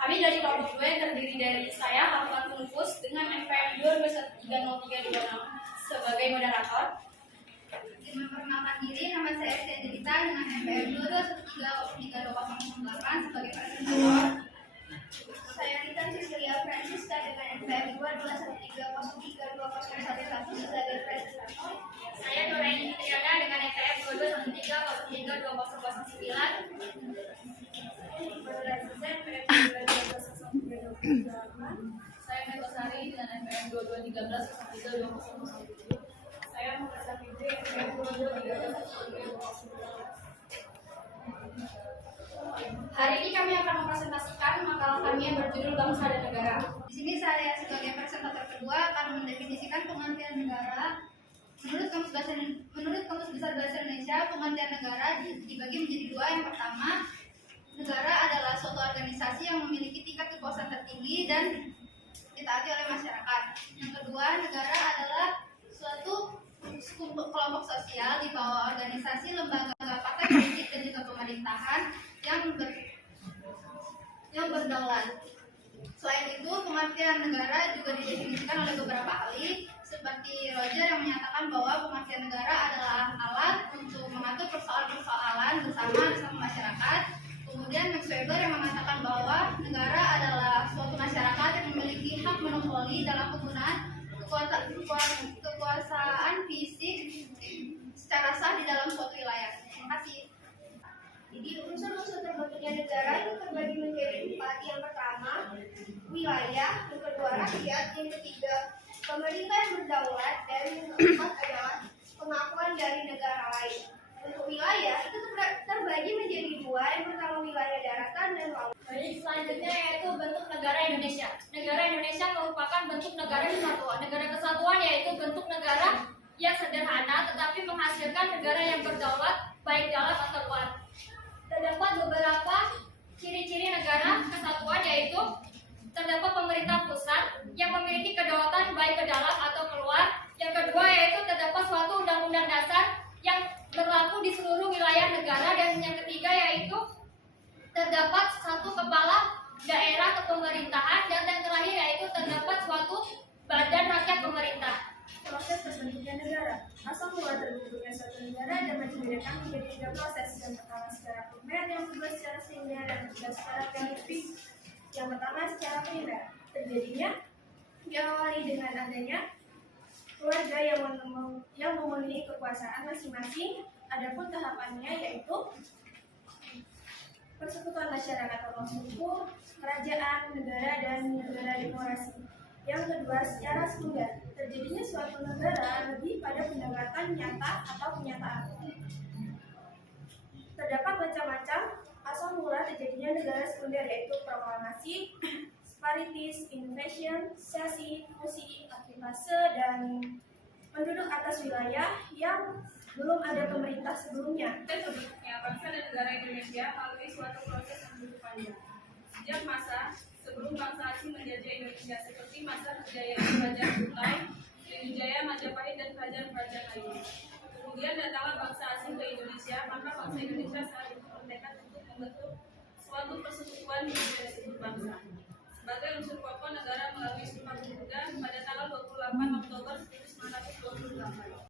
Kami dari kelompok 2 yang terdiri dari saya, Hafal Tunfus, dengan NPM 2230326 sebagai moderator. Memperkenalkan diri, nama saya Estedelita dengan NPM 2230308 sebagai presentator. Saya Rita Cecilia Francisca dengan NPM 221303201 sebagai presentator. Saya Nuraini Fitriana dengan NPM 221303209. Saya Metosari dengan NPM 2213032007. Saya Muhammad Fitri NPM 2213032009. Hari ini kami akan mempresentasikan makalah kami yang berjudul Bangsa dan Negara. Di sini saya sebagai presentator kedua akan mendefinisikan pengertian negara. Menurut Kamus Besar Bahasa Indonesia, pengertian negara dibagi menjadi dua. Yang pertama, negara adalah suatu organisasi yang memiliki tingkat kekuasaan tertinggi dan ditaati oleh masyarakat. Yang kedua, negara adalah suatu kelompok sosial di bawah organisasi, lembaga, partai politik dan juga pemerintahan yang berdaulat. Selain itu, pengertian negara juga didefinisikan oleh beberapa ahli, seperti Roger yang menyatakan bahwa pengertian negara adalah alat untuk mengatur persoalan-persoalan bersama masyarakat. Kemudian Max Weber yang mengatakan bahwa negara adalah suatu masyarakat yang memiliki hak monopoli dalam penggunaan kekuasaan fisik secara sah di dalam suatu wilayah. Terima kasih. Jadi unsur-unsur terbentuknya negara itu terbagi menjadi 4. Yang pertama, wilayah. Yang kedua, rakyat. Yang ketiga, pemerintah yang berdaulat. Dan yang keempat adalah pengakuan dari negara lain. Untuk wilayah itu terbagi menjadi 2. Yang pertama, wilayah daratan dan laut. Baik, selanjutnya yaitu bentuk negara Indonesia. Negara Indonesia merupakan bentuk negara kesatuan. Negara kesatuan yaitu bentuk negara yang sederhana tetapi menghasilkan negara yang berdaulat baik dalam atau luar. Terdapat beberapa ciri-ciri negara kesatuan, yaitu terdapat pemerintah pusat yang memiliki kedaulatan baik ke dalam atau keluar. Yang kedua yaitu terdapat suatu undang-undang dasar yang berlaku di seluruh wilayah negara. Dan yang ketiga yaitu terdapat satu kepala daerah atau pemerintahan. Dan yang terakhir yaitu terdapat suatu badan rakyat pemerintah. Proses terbentuknya negara. Asal mula terbentuknya suatu negara dapat dibedakan menjadi 3 proses. Yang pertama secara primer, yang kedua secara sekunder, dan ketiga secara teoritis. Yang pertama secara primer, terjadinya diawali dengan adanya keluarga yang memenuhi kekuasaan masing-masing. Adapun tahapannya yaitu persekutuan masyarakat atau suku, kerajaan, negara, dan negara demokrasi. Yang kedua, secara sekunder, terjadinya suatu negara lebih pada pendekatan nyata atau kenyataan. Terdapat macam-macam asal mula terjadinya negara sekunder, yaitu proklamasi, separatis, invasion, sesi, fusi, aktivase, dan penduduk atas wilayah yang belum ada pemerintah sebelumnya. Terbentuknya bangsa dan negara Indonesia melalui suatu proses yang begitu panjang. Sejak masa sebelum bangsa asing menjajah Indonesia, seperti masa kejayaan Kerajaan Kutai, Sriwijaya, Majapahit, dan kerajaan-kerajaan lainnya. Kemudian datanglah bangsa asing ke Indonesia, maka bangsa Indonesia saat itu bertekad untuk membentuk suatu persekutuan yang disebut bangsa. Sebagai unsur pokok negara melalui Sumpah Pemuda pada tanggal 28 Oktober 1928.